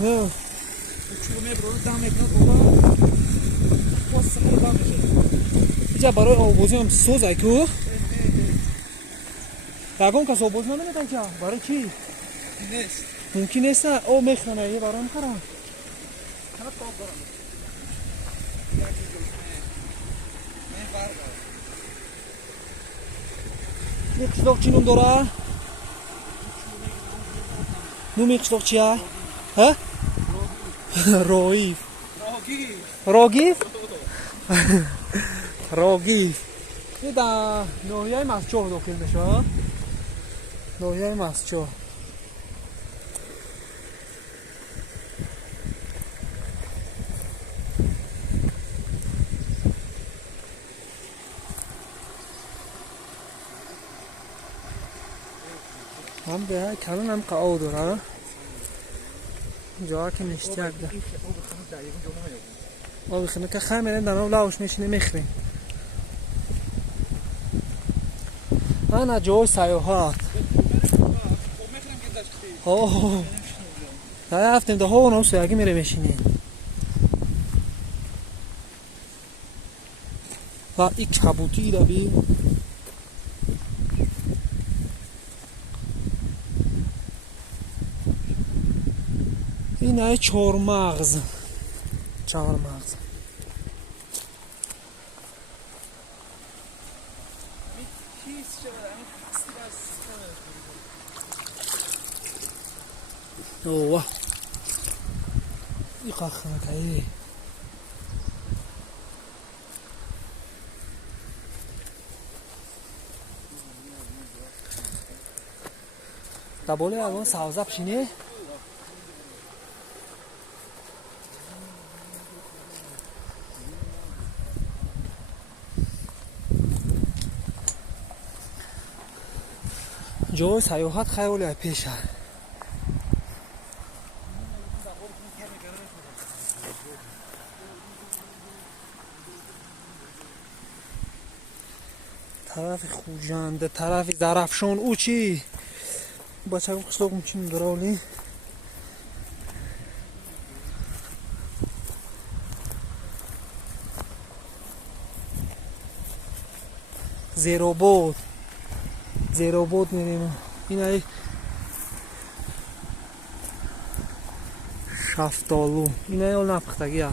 ها چون میبرن دم میکنه بالا باز سفر دم میشه اینجا برای آبوزی هم سوز اکو یکم کس آبوز نمیده اینجا برای چی؟ نیست ممکن نیست نه او میخنه یه برای میخرم همه کام دارم یکی جوش من بار یک قشلاق چی نوم داره؟ نوم یک قشلاق چیه؟ ها؟ رویف راگیف؟ راگیف این در ناحیه مسجد داخل میشه ناحیه مسجد هم به کلان هم قعا داره جا که نشتی اگه آبی خونه که خیلی میرین دنو لاوش میشینی میخرین نه جای سیاحت نه هفتیم ده ها اونو سیاگی میره میشینی و این کبوتی را بی این های چهارمغز اوه این خاخنه که دباله الان سوزه بشینه جای سیاحت خیلی پیشه طرف خوجنده طرف درفشان او چی؟ بچه هم قصلاق میچین درالی زیرو بود میریم این های شفتالو این های اول نپختگی ها